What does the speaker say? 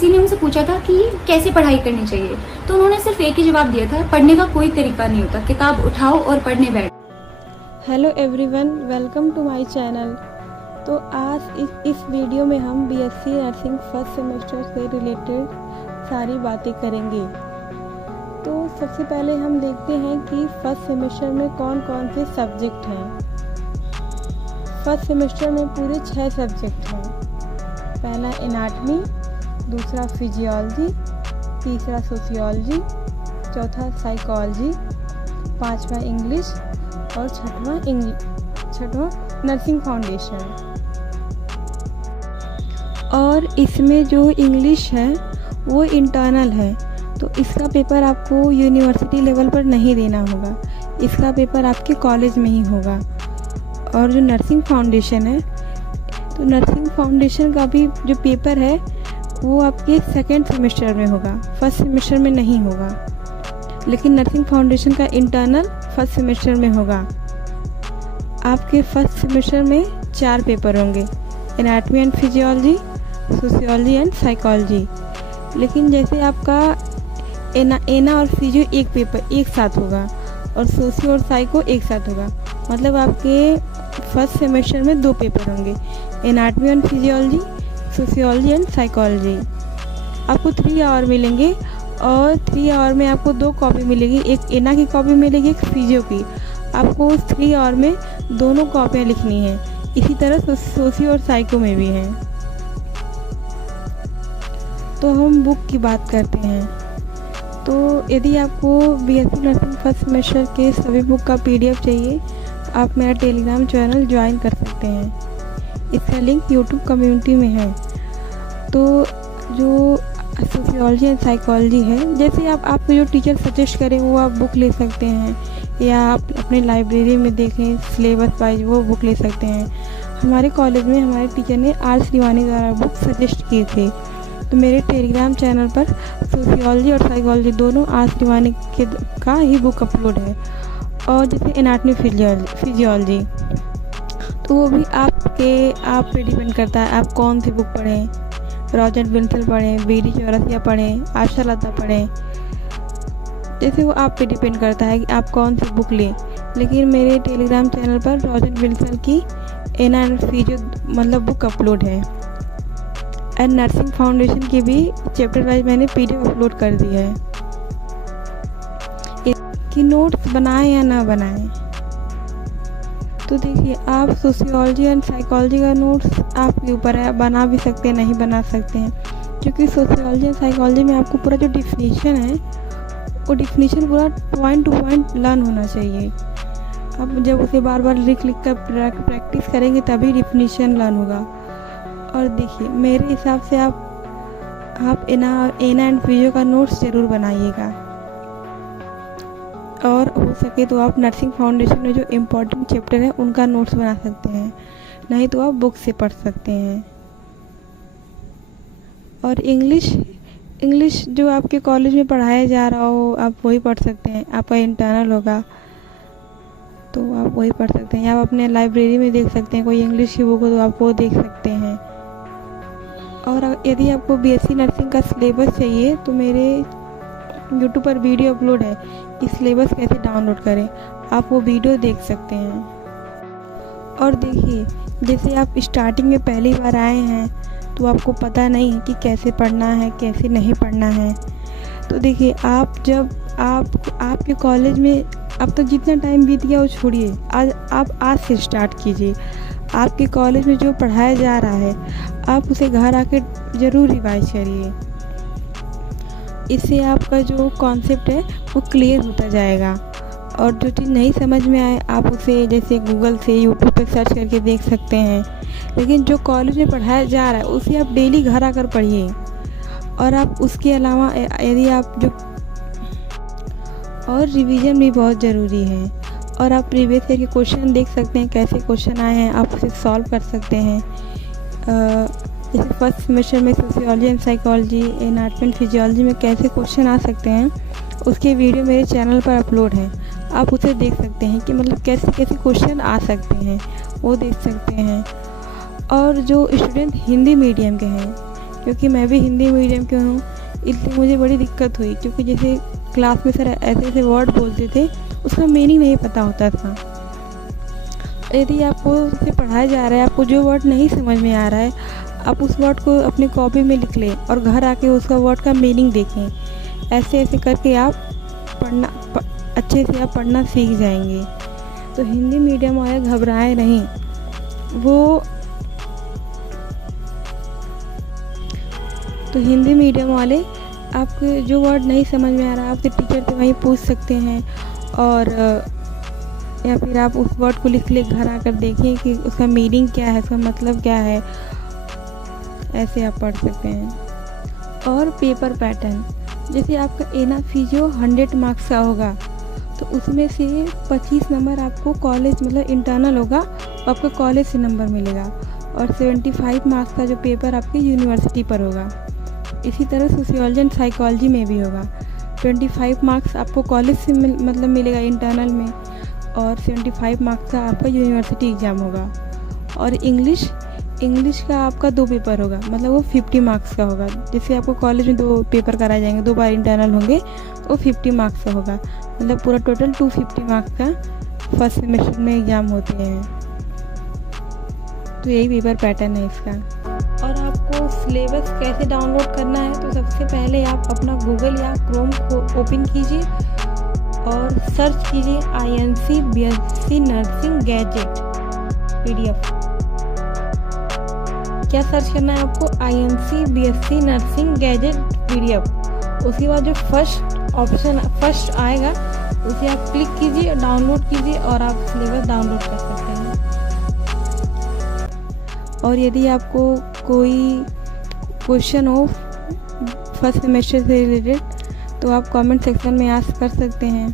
किसी ने उनसे पूछा था कि कैसे पढ़ाई करनी चाहिए, तो उन्होंने सिर्फ एक ही जवाब दिया था, पढ़ने का कोई तरीका नहीं होता, किताब उठाओ और पढ़ने बैठो। Hello everyone, welcome to my channel. तो आज इस वीडियो में हम बीएससी नर्सिंग फर्स्ट सेमेस्टर से रिलेटेड सारी बातें करेंगे। तो सबसे पहले हम देखते हैं कि फर्स्ट सेमेस्टर में कौन कौन से सब्जेक्ट हैं। फर्स्ट सेमेस्टर में पूरे 6 सब्जेक्ट हैं। पहला एनाटमी, दूसरा फिजियोलॉजी, तीसरा सोशियोलॉजी, चौथा साइकोलॉजी, पांचवा इंग्लिश और छठवां नर्सिंग फाउंडेशन। और इसमें जो इंग्लिश है वो इंटरनल है, तो इसका पेपर आपको यूनिवर्सिटी लेवल पर नहीं देना होगा, इसका पेपर आपके कॉलेज में ही होगा। और जो नर्सिंग फाउंडेशन है, तो नर्सिंग फाउंडेशन का भी जो पेपर है वो आपके सेकेंड सेमेस्टर में होगा, फर्स्ट सेमेस्टर में नहीं होगा। लेकिन नर्सिंग फाउंडेशन का इंटरनल फर्स्ट सेमेस्टर में होगा। आपके फर्स्ट सेमेस्टर में 4 पेपर होंगे, anatomy and physiology, sociology and psychology. लेकिन जैसे आपका एना और फिजियो एक पेपर एक साथ होगा और सोशियो और साइको एक साथ होगा, मतलब आपके फर्स्ट सेमेस्टर में 2 पेपर होंगे, anatomy and physiology, sociology and psychology. आपको 3 आवर मिलेंगे और 3 आवर में आपको 2 कॉपी मिलेगी, एक एना की कॉपी मिलेगी, एक फिजियो की। आपको उस 3 आवर में दोनों कॉपियाँ लिखनी हैं। इसी तरह सोशियो और साइको में भी हैं। तो हम बुक की बात करते हैं। तो यदि आपको बीएससी नर्सिंग फर्स्ट सेमेस्टर के सभी बुक का पीडीएफ चाहिए, आप मेरा टेलीग्राम चैनल ज्वाइन कर सकते हैं। इसका लिंक यूट्यूब कम्युनिटी में है। तो जो सोशियोलॉजी एंड साइकोलॉजी है, जैसे आपको जो टीचर सजेस्ट करें वो आप बुक ले सकते हैं, या आप अपने लाइब्रेरी में देखें सिलेबस वाइज वो बुक ले सकते हैं। हमारे कॉलेज में हमारे टीचर ने आर श्रीवानी द्वारा बुक सजेस्ट किए थे, तो मेरे टेलीग्राम चैनल पर सोशियोलॉजी और साइकोलॉजी दोनों आर श्रीवानी का ही बुक अपलोड है। और जैसे एनाटमी फिजियोलॉजी, तो वो भी आप पे डिपेंड करता है आप कौन सी बुक पढ़ें। रॉजर विंसल पढ़ें, बीडी चौरसिया पढ़ें, आशा लता पढ़ें, जैसे वो आप पे डिपेंड करता है कि आप कौन सी बुक लें। लेकिन मेरे टेलीग्राम चैनल पर रॉजर विंसल की एना एंड फिजियो मतलब बुक अपलोड है। एंड नर्सिंग फाउंडेशन की भी चैप्टर वाइज मैंने पीडीएफ अपलोड कर दिया है। कि नोट्स बनाएं या ना बनाएं, तो देखिए आप सोशियोलॉजी एंड साइकोलॉजी का नोट्स आपके ऊपर है, बना भी सकते हैं नहीं बना सकते हैं, क्योंकि सोशियोलॉजी एंड साइकोलॉजी में आपको पूरा जो डिफिनीशन है वो डिफिनीशन पूरा पॉइंट टू पॉइंट लर्न होना चाहिए। आप जब उसे बार बार लिख कर प्रैक्टिस करेंगे तभी डिफिनीशन लर्न होगा। और देखिए मेरे हिसाब से आप एना एंड फिजियो का नोट्स ज़रूर बनाइएगा, और हो सके तो आप नर्सिंग फाउंडेशन में जो इम्पोर्टेंट चैप्टर है उनका नोट्स बना सकते हैं, नहीं तो आप बुक से पढ़ सकते हैं। और इंग्लिश जो आपके कॉलेज में पढ़ाया जा रहा हो आप वही पढ़ सकते हैं, आपका इंटरनल होगा तो आप वही पढ़ सकते हैं। आप अपने लाइब्रेरी में देख सकते हैं, कोई इंग्लिश की बुक हो तो आप वो देख सकते हैं। और यदि आपको बीएससी नर्सिंग का सिलेबस चाहिए तो मेरे यूट्यूब पर वीडियो अपलोड है, इस सिलेबस कैसे डाउनलोड करें, आप वो वीडियो देख सकते हैं। और देखिए जैसे आप स्टार्टिंग में पहली बार आए हैं तो आपको पता नहीं है कि कैसे पढ़ना है कैसे नहीं पढ़ना है, तो देखिए आपके कॉलेज में अब तक जितना टाइम बीत गया वो छोड़िए, आज से स्टार्ट कीजिए। आपके कॉलेज में जो पढ़ाया जा रहा है आप उसे घर आके ज़रूर रिवाइज करिए, इससे आपका जो कॉन्सेप्ट है वो क्लियर होता जाएगा। और जो चीज़ नहीं समझ में आए आप उसे जैसे गूगल से यूट्यूब पे सर्च करके देख सकते हैं, लेकिन जो कॉलेज में पढ़ाया जा रहा है उसे आप डेली घर आकर पढ़िए। और आप उसके अलावा यदि आप जो और रिवीजन भी बहुत ज़रूरी है, और आप प्रीवियस ईयर के क्वेश्चन देख सकते हैं कैसे क्वेश्चन आए हैं, आप उसे सॉल्व कर सकते हैं। जैसे फर्स्ट सेमेस्टर में sociology and psychology, anatomy and physiology में कैसे क्वेश्चन आ सकते हैं उसके वीडियो मेरे चैनल पर अपलोड है, आप उसे देख सकते हैं कि मतलब कैसे कैसे क्वेश्चन आ सकते हैं, वो देख सकते हैं। और जो स्टूडेंट हिंदी मीडियम के हैं क्योंकि मैं भी हिंदी मीडियम की हूँ, इसलिए मुझे बड़ी दिक्कत हुई, क्योंकि जैसे क्लास में सर ऐसे ऐसे वर्ड बोलते थे, उसका मीनिंग नहीं पता होता था। यदि आपको उसे पढ़ाया जा रहा है, आपको जो वर्ड नहीं समझ में आ रहा है, आप उस वर्ड को अपनी कॉपी में लिख लें और घर आके उसका वर्ड का मीनिंग देखें। ऐसे ऐसे करके आप अच्छे से आप पढ़ना सीख जाएंगे। तो हिंदी मीडियम वाले घबराएं नहीं, हिंदी मीडियम वाले आपको जो वर्ड नहीं समझ में आ रहा, आपके टीचर से वहीं पूछ सकते हैं, और या फिर आप उस वर्ड को लिख ले, घर आकर देखें कि उसका मीनिंग क्या है, उसका मतलब क्या है। ऐसे आप पढ़ सकते हैं। और पेपर पैटर्न, जैसे आपका एना फिजियो 100 मार्क्स का होगा, तो उसमें से 25 नंबर आपको कॉलेज मतलब इंटरनल होगा, आपको कॉलेज से नंबर मिलेगा, और 75 मार्क्स का जो पेपर आपके यूनिवर्सिटी पर होगा। इसी तरह सोशियोलॉजी एंड साइकोलॉजी में भी होगा। 25 मार्क्स आपको कॉलेज से मतलब मिलेगा इंटरनल में, और 75 मार्क्स का आपका यूनिवर्सिटी एग्ज़ाम होगा। और इंग्लिश का आपका 2 पेपर होगा, मतलब वो 50 मार्क्स का होगा। जैसे आपको कॉलेज में 2 पेपर कराए जाएंगे, 2 बार इंटरनल होंगे, तो 50 मार्क्स का होगा, मतलब पूरा टोटल 250 मार्क्स का फर्स्ट सेमेस्टर में एग्ज़ाम होते हैं। तो यही पेपर पैटर्न है इसका। और आपको सिलेबस कैसे डाउनलोड करना है, तो सबसे पहले आप अपना गूगल या क्रोम को ओपन कीजिए और सर्च कीजिए INC BSc nursing gadget PDF। क्या सर्च करना है आपको? INC BSc nursing gadget PDF। उसके बाद जो फर्स्ट आएगा उसे आप क्लिक कीजिए, डाउनलोड कीजिए और आप सिलेबस डाउनलोड कर सकते हैं। और यदि आपको कोई क्वेश्चन हो फर्स्ट सेमेस्टर से रिलेटेड, तो आप कमेंट सेक्शन में आस्क कर सकते हैं।